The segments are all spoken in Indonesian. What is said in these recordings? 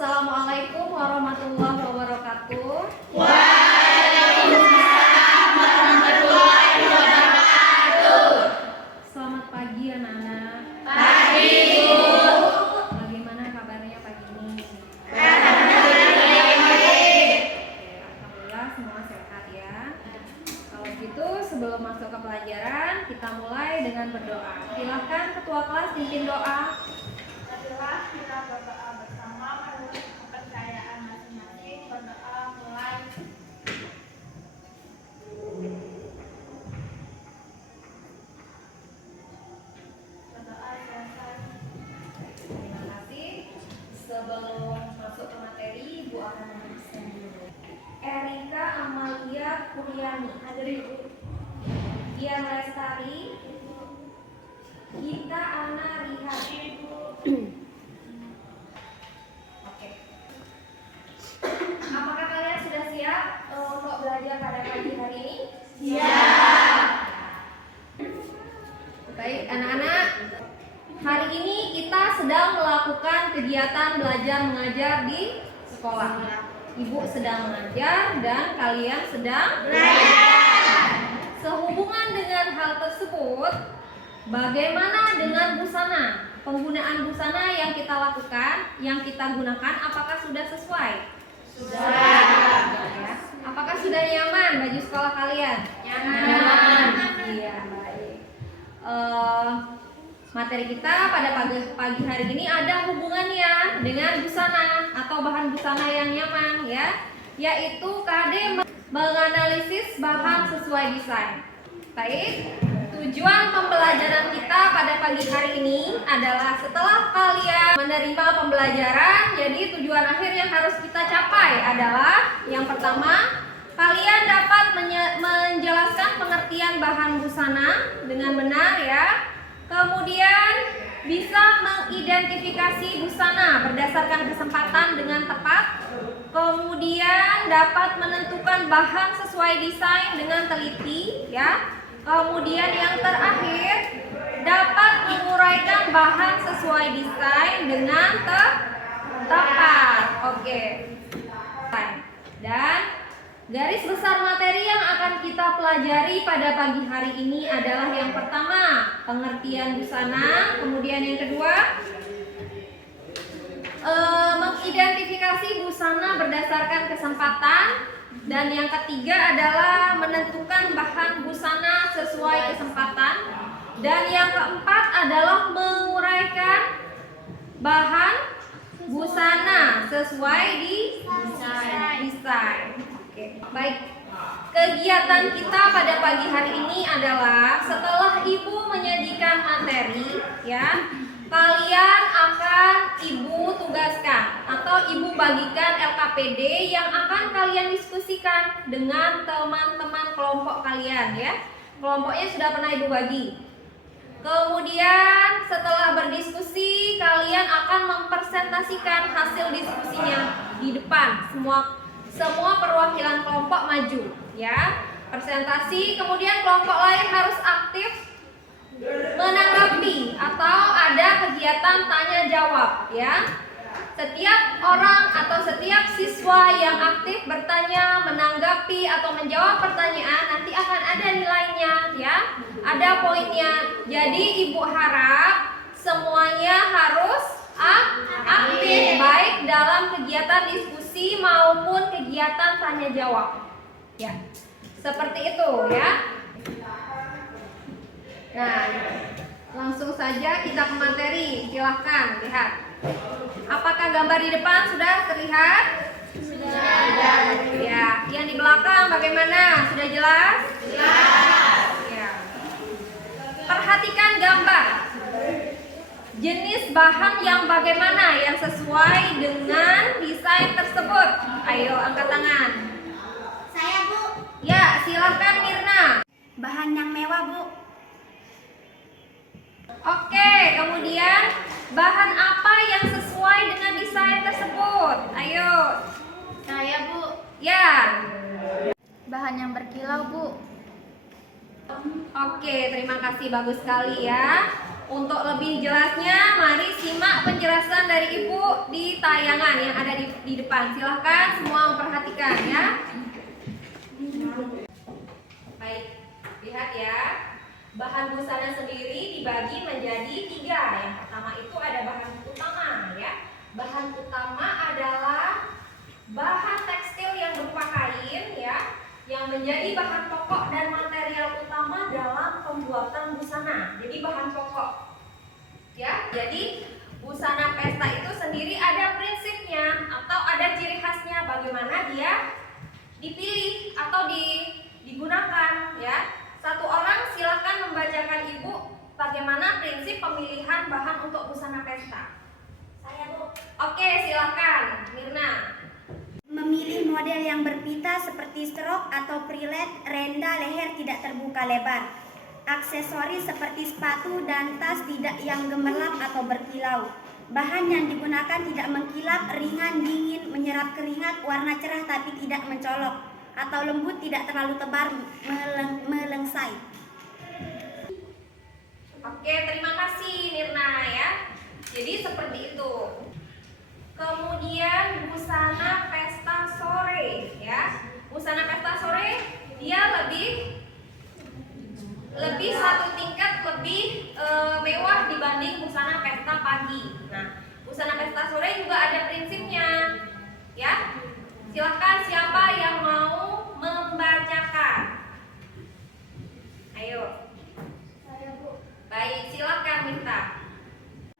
Assalamualaikum warahmatullahi wabarakatuh. Waalaikumsalam warahmatullahi wabarakatuh. Selamat pagi anak-anak. Pagi, Bu. Bagaimana kabarnya pagi ini? Alhamdulillah semua sehat ya. Kalau gitu sebelum masuk ke pelajaran kita mulai dengan berdoa. Silakan ketua kelas pimpin doa. Marilah kita berdoa bersama menurut kepercayaan masing-masing. Berdoa mulai. Berdoa selesai. Terima kasih. Sebelum masuk ke materi, Ibu akan memeriksa dulu. Erika Amalia Kuryani, hadir Ibu. Dian Lestari, Gita Ana Rihan. Oke. Apakah kalian sudah siap untuk belajar pada pagi hari ini? Siap. Baik, anak-anak. Hari ini kita sedang melakukan kegiatan belajar mengajar di sekolah. Ibu sedang mengajar dan kalian sedang Belajar. Sehubungan dengan hal tersebut, bagaimana dengan busana? Penggunaan busana yang kita lakukan, yang kita gunakan, apakah sudah sesuai? Sudah. Ya. Apakah sudah nyaman baju sekolah kalian? Nyaman. Iya, baik. Materi kita pada pagi hari ini ada hubungannya dengan busana atau bahan busana yang nyaman ya, yaitu KD menganalisis bahan sesuai desain. Baik, tujuan pembelajaran kita pada pagi hari ini adalah setelah kalian menerima pembelajaran, jadi tujuan akhir yang harus kita capai adalah yang pertama, kalian dapat menjelaskan pengertian bahan busana dengan benar ya. Kemudian bisa mengidentifikasi busana berdasarkan kesempatan dengan tepat. Kemudian dapat menentukan bahan sesuai desain dengan teliti ya. Kemudian yang terakhir dapat menguraikan bahan sesuai desain dengan tepat. Oke. Dan garis besar materi yang akan kita pelajari pada pagi hari ini adalah yang pertama, pengertian busana. Kemudian yang kedua, mengidentifikasi busana berdasarkan kesempatan. Dan yang ketiga adalah menentukan bahan busana sesuai kesempatan. Dan yang keempat adalah menguraikan bahan busana sesuai desain. Oke, baik. Kegiatan kita pada pagi hari ini adalah setelah Ibu menyajikan materi ya, kalian akan Ibu tugaskan atau Ibu bagikan LKPD yang akan kalian diskusikan dengan teman-teman kelompok kalian ya. Kelompoknya sudah pernah Ibu bagi. Kemudian setelah berdiskusi, kalian akan mempresentasikan hasil diskusinya di depan. Semua perwakilan kelompok maju ya. Presentasi, kemudian kelompok lain harus aktif menanggapi atau ada kegiatan tanya jawab ya. Setiap orang atau setiap siswa yang aktif bertanya, menanggapi atau menjawab pertanyaan nanti akan ada nilainya ya. Ada poinnya. Jadi Ibu harap semuanya harus aktif baik dalam kegiatan diskusi maupun kegiatan tanya jawab. Ya. Seperti itu ya. Nah, langsung saja kita ke materi. Silahkan lihat. Apakah gambar di depan sudah terlihat? Sudah. Ya. Yang di belakang bagaimana? Sudah jelas? Jelas. Ya. Perhatikan gambar. Jenis bahan yang bagaimana yang sesuai dengan desain tersebut? Ayo angkat tangan. Saya, Bu. Ya, silahkan Mirna. Bahan yang mewah, Bu. Oke, kemudian bahan apa yang sesuai dengan desain tersebut? Ayo. Saya, Bu. Ya. Bahan yang berkilau, Bu. Oke, terima kasih, bagus sekali ya. Untuk lebih jelasnya, mari simak penjelasan dari Ibu di tayangan yang ada di depan. Silahkan semua memperhatikan ya. Baik, lihat ya. Bahan busana sendiri dibagi menjadi 3. Yang pertama itu ada bahan utama ya. Bahan utama adalah bahan tekstil yang berupa kain ya, yang menjadi bahan pokok dan material utama dalam pembuatan busana. Jadi bahan pokok. Ya, jadi busana pesta itu sendiri ada prinsipnya atau ada ciri khasnya bagaimana dia dipilih atau digunakan ya. Satu orang silahkan membacakan Ibu bagaimana prinsip pemilihan bahan untuk busana pesta. Saya, Bu. Oke, silahkan Mirna. Memilih model yang berpita seperti strok atau prelet, renda leher tidak terbuka lebar. Aksesoris seperti sepatu dan tas tidak yang gemerlap atau berkilau. Bahan yang digunakan tidak mengkilap, ringan, dingin, menyerap keringat, warna cerah tapi tidak mencolok, atau lembut tidak terlalu tebal, melengsai. Oke, terima kasih Mirna ya. Jadi seperti itu. Kemudian busana pesta sore ya. Busana pesta sore dia lebih satu tingkat lebih mewah dibanding busana pesta pagi. Nah, busana pesta sore juga ada prinsipnya ya. Silahkan siapa yang mau membacakan. Ayo. Saya, Bu. Baik, silakan Minta.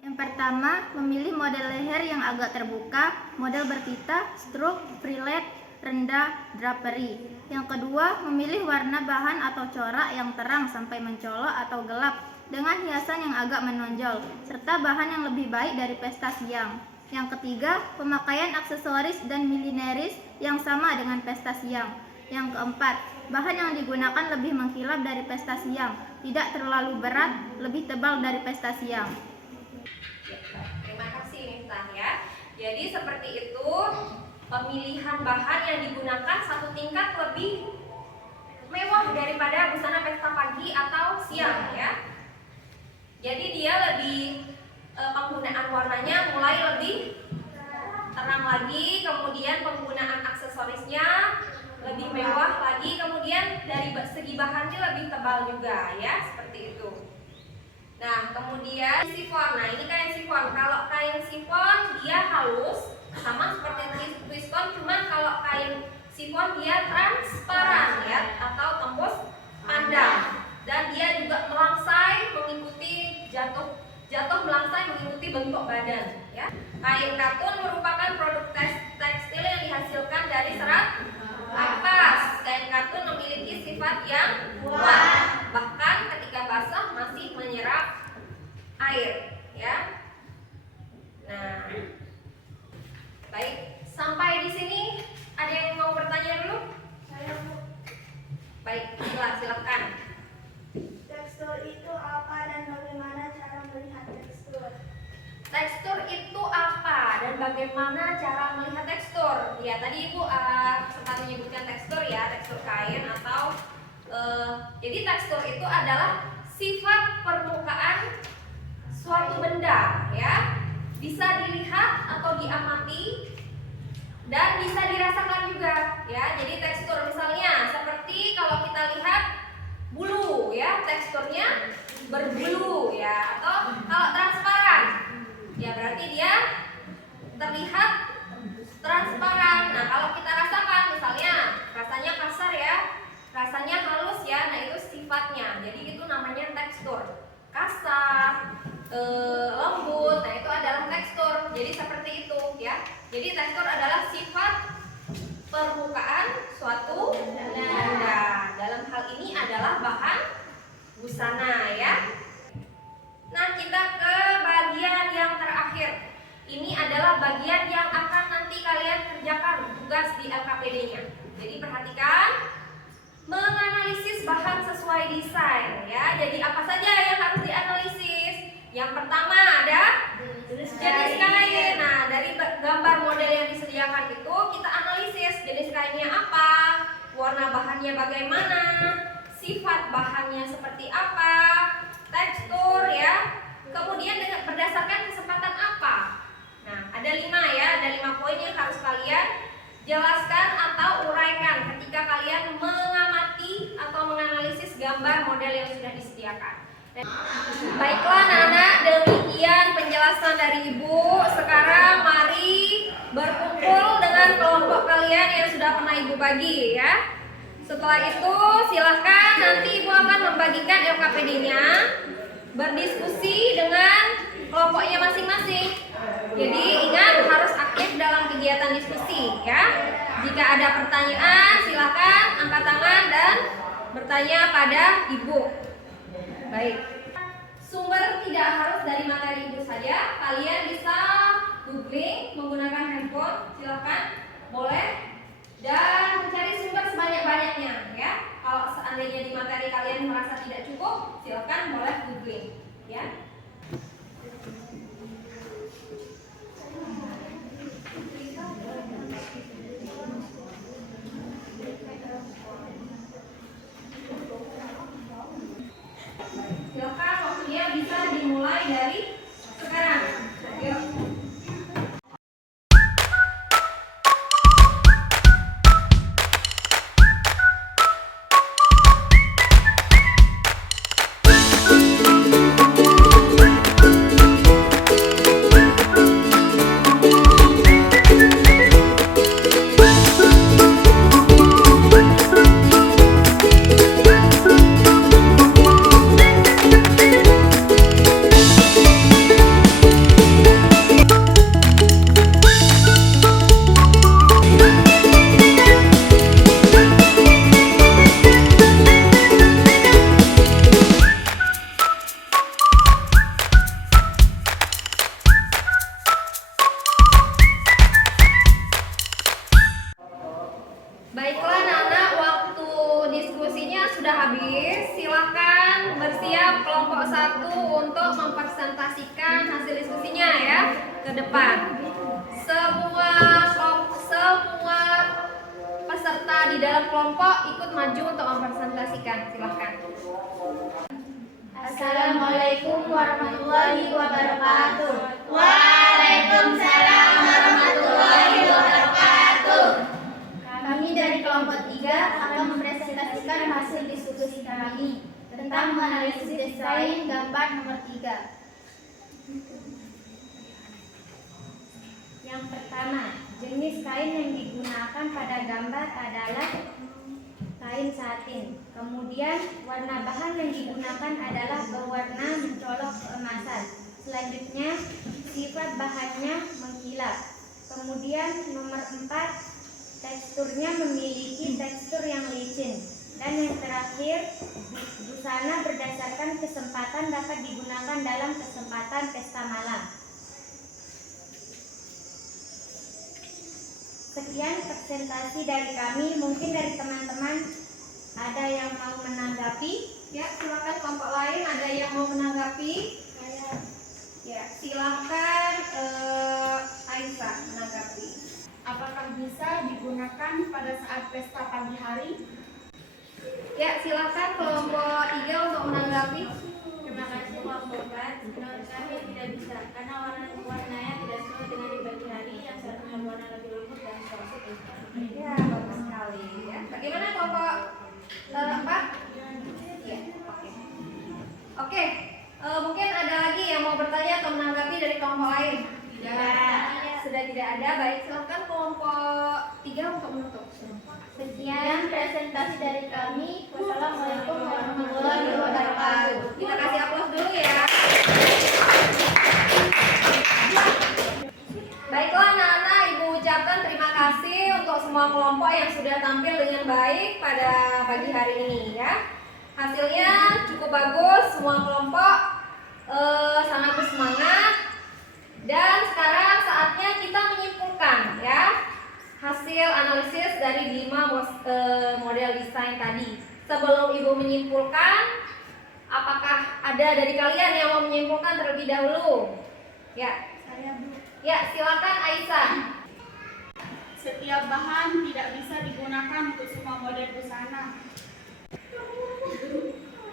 Yang pertama, memilih model leher yang agak terbuka, model berpita, stroke, prelet, rendah, drapery. Yang kedua, memilih warna bahan atau corak yang terang sampai mencolok atau gelap dengan hiasan yang agak menonjol, serta bahan yang lebih baik dari pesta siang. Yang ketiga, pemakaian aksesoris dan milineris yang sama dengan pesta siang. Yang keempat, bahan yang digunakan lebih mengkilap dari pesta siang, tidak terlalu berat, lebih tebal dari pesta siang. Terima kasih Miftah ya. Jadi seperti itu pemilihan bahan yang digunakan satu tingkat lebih mewah daripada busana pesta pagi atau siang ya. Jadi dia lebih penggunaan warnanya mulai lebih terang lagi, kemudian penggunaan aksesorisnya lebih mewah lagi, kemudian dari segi bahannya lebih tebal juga ya, seperti itu. Nah, kemudian sifon. Nah, ini kain sifon. Kalau kain sifon dia halus, sama seperti twiston, cuman kalau kain sifon dia transparan ya, atau tembus pandang. Dan dia juga melangsai mengikuti jatuh melangsai mengikuti bentuk badan ya. Kain katun merupakan produk tekstil yang dihasilkan dari serat kapas. Kain katun memiliki sifat yang kuat, bahkan ketika basah masih menyerap air ya. Nah, baik, sampai di sini ada yang mau bertanya dulu? Saya, Bu. Baik, silakan. Tekstur itu apa dan bagaimana cara melihat tekstur? Tekstur itu apa dan bagaimana cara melihat tekstur? Ya, tadi Ibu sempat menyebutkan tekstur ya, tekstur kain atau jadi tekstur itu adalah sifat permukaan suatu benda ya. Bisa dilihat atau diamati dan bisa dirasakan juga ya. Jadi tekstur misalnya seperti kalau kita lihat bulu ya, teksturnya berbulu ya, atau kalau transparan ya berarti dia terlihat transparan. Nah, kalau kita rasakan misalnya rasanya kasar ya, rasanya halus ya, nah itu sifatnya. Jadi itu namanya tekstur. Kasar, lembut, nah itu adalah tekstur. Jadi seperti itu ya. Jadi tekstur adalah sifat permukaan suatu benda. Dalam hal ini adalah bahan busana ya. Nah, kita ke bagian yang terakhir. Ini adalah bagian yang akan nanti kalian kerjakan tugas di LKPD-nya. Jadi perhatikan, menganalisis bahan sesuai desain ya. Jadi apa saja yang harus dianalisis? Yang pertama ada jenis kain. Nah, dari gambar model yang disediakan itu kita analisis jenis kainnya apa, warna bahannya bagaimana, sifat bahannya seperti apa, tekstur ya. Kemudian berdasarkan kesempatan Baiklah anak-anak, demikian penjelasan dari Ibu. Sekarang mari berkumpul dengan kelompok kalian yang sudah pernah Ibu bagi ya. Setelah itu silahkan nanti Ibu akan membagikan LKPD-nya, berdiskusi dengan kelompoknya masing-masing. Jadi ingat harus aktif dalam kegiatan diskusi ya. Jika ada pertanyaan silahkan angkat tangan dan bertanya pada Ibu. Baik. Sumber tidak harus dari materi Ibu saja. Kalian bisa googling menggunakan handphone, silahkan boleh. Dan mencari sumber sebanyak-banyaknya ya. Kalau seandainya di materi kalian merasa tidak cukup, silahkan boleh googling ya. Silakan waktunya bisa dimulai dari sekarang. Yuk. Baiklah anak-anak, waktu diskusinya sudah habis. Silakan bersiap kelompok 1 untuk mempresentasikan hasil diskusinya ya ke depan. Semua peserta di dalam kelompok ikut maju untuk mempresentasikan. Silakan. Assalamualaikum warahmatullahi wabarakatuh. Waalaikumsalam warahmatullahi wabarakatuh. Kami dari kelompok 3 akan mempresentasikan hasil diskusi kami tentang menganalisis desain gambar nomor 3. Yang pertama, jenis kain yang digunakan pada gambar adalah kain satin. Kemudian, warna bahan yang digunakan adalah berwarna mencolok keemasan. Selanjutnya, sifat bahannya mengkilap. Kemudian, nomor 4, teksturnya memiliki tekstur yang licin. Dan yang terakhir, busana berdasarkan kesempatan dapat digunakan dalam kesempatan pesta malam. Sekian presentasi dari kami. Mungkin dari teman-teman ada yang mau menanggapi? Ya, silakan kelompok lain ada yang mau menanggapi? Ya, silakan Aisyah menanggapi. Apakah bisa digunakan pada saat pesta pagi hari? Ya, silakan kelompok 3 untuk menanggapi. Terima kasih kelompok 4. Menurut kami tidak bisa karena warnanya tidak sesuai dengan di pagi hari, yang satu berwarna lebih lembut dan soft. Ya, bagus sekali ya. Bagaimana kelompok 4? Ya, oke. Oke, mungkin ada lagi yang mau bertanya atau menanggapi dari kelompok lain? Tidak. Sudah tidak ada. Baik, silakan kelompok 3 untuk menutup. Sekian presentasi dari kami. Wassalamualaikum warahmatullahi wabarakatuh. Kita kasih aplaus dulu ya. Baiklah anak-anak, Ibu ucapkan terima kasih untuk semua kelompok yang sudah tampil dengan baik pada pagi hari ini ya. Hasilnya cukup bagus, semua kelompok sangat bersemangat. Dan sekarang saatnya kita menyimpulkan ya hasil analisis dari 5 model desain tadi. Sebelum Ibu menyimpulkan, apakah ada dari kalian yang mau menyimpulkan terlebih dahulu? Ya. Ya, silakan Aisyah. Setiap bahan tidak bisa digunakan untuk semua model busana.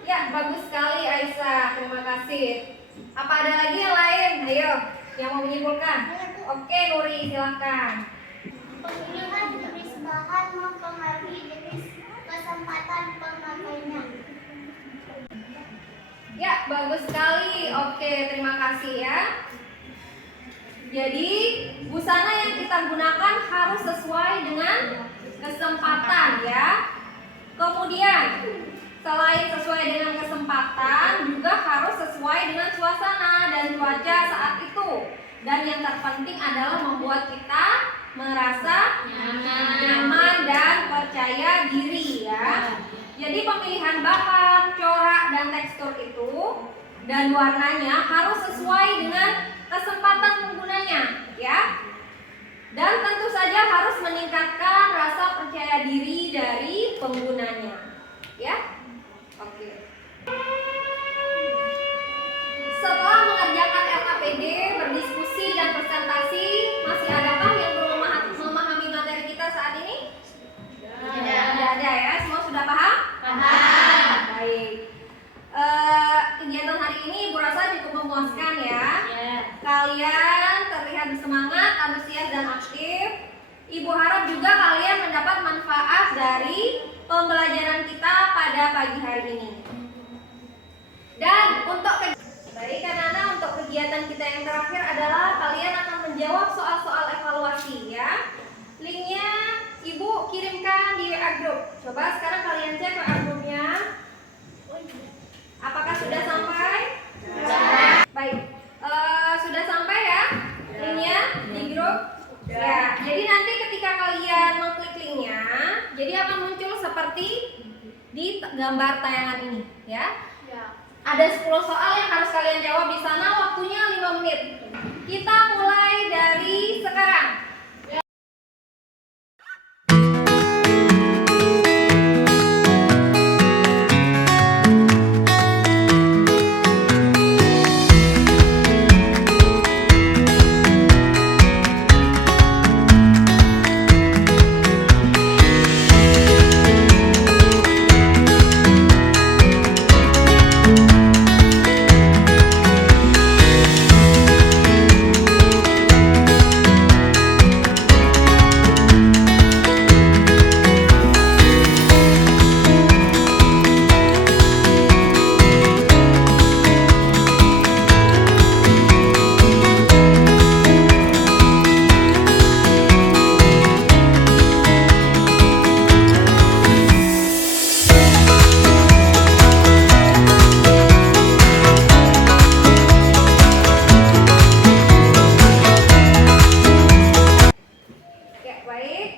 Ya, bagus sekali Aisyah. Terima kasih. Apa ada lagi yang lain? Ayo, yang mau menyimpulkan. Oke, Nuri, silakan. Pemilihan jenis bahan mempengaruhi jenis kesempatan pemakainya. Ya, bagus sekali. Oke, terima kasih ya. Jadi, busana yang kita gunakan harus sesuai dengan kesempatan ya. Kemudian, selain sesuai dengan kesempatan, juga harus sesuai dengan suasana dan cuaca saat itu. Dan yang terpenting adalah membuat kita merasa nyaman dan percaya diri ya. Jadi pemilihan bahan, corak, dan tekstur itu dan warnanya harus sesuai dengan kesempatan penggunanya ya. Dan tentu saja harus meningkatkan rasa percaya diri dari penggunanya ya. Oke. Setelah mengerjakan LKPD, berdiskusi dan presentasi, masih adakah yang belum memahami materi kita saat ini? Tidak ada ya, semua sudah paham? Paham. Baik. Kegiatan hari ini Ibu rasa cukup memuaskan ya. Kalian terlihat semangat, antusias dan aktif. Ibu harap juga kalian mendapat manfaat dari pembelajaran kita pada pagi hari ini. Dan untuk baik karena untuk kegiatan kita yang terakhir adalah kalian akan menjawab soal-soal evaluasi ya. Linknya Ibu kirimkan di WA group. Coba sekarang kalian cek WA grupnya. Apakah sudah sampai? Baik. Sudah sampai ya linknya di grup? Ya. Jadi nanti ketika kalian mengklik linknya, jadi akan muncul seperti di gambar tayangan ini ya. Ada 10 soal yang harus kalian jawab di sana, waktunya 5 menit. Kita mulai dari sekarang.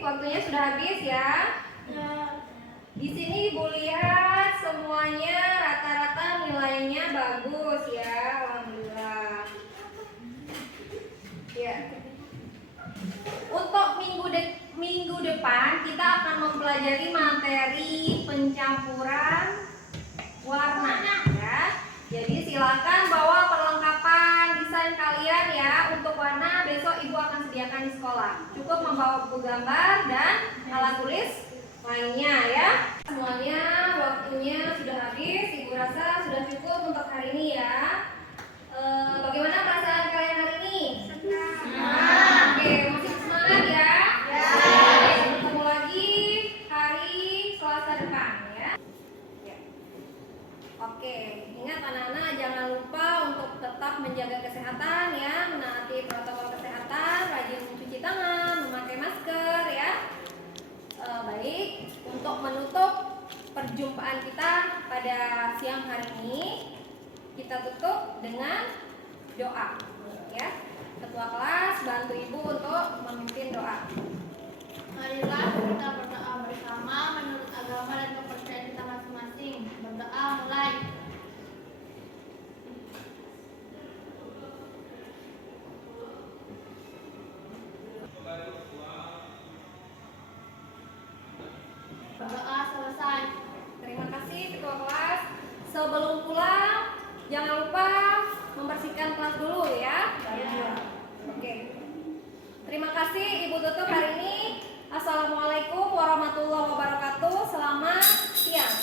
Waktunya sudah habis ya. Di sini Ibu lihat semuanya rata-rata nilainya bagus ya, alhamdulillah. Ya. Untuk minggu depan kita akan mempelajari materi pencampuran warna ya. Jadi silakan bawa perlengkapan desain kalian ya. Untuk warna besok Ibu akan sediakan di sekolah. Cukup membawa buku gambar dan alat tulis lainnya ya. Semuanya waktunya sudah habis. Ibu rasa sudah cukup untuk hari ini ya. Bagaimana perasaan kalian hari ini? Senang. Oke, masih semangat ya? Ketemu lagi hari Selasa depan ya. Oke, ingat anak-anak jangan lupa untuk tetap menjaga kesehatan ya, menaati protokol kesehatan, rajin mencuci tangan, memakai masker ya. Baik, untuk menutup perjumpaan kita pada siang hari ini, kita tutup dengan doa ya. Ketua kelas bantu Ibu untuk memimpin doa. Marilah kita berdoa bersama menurut agama dan kepercayaan kita masing-masing. Berdoa mulai. Berdoa selesai. Terima kasih Ketua kelas. Sebelum pulang, jangan lupa membersihkan kelas dulu ya. Oke. Terima kasih Ibu tutup hari ini. Assalamualaikum warahmatullahi wabarakatuh. Selamat siang.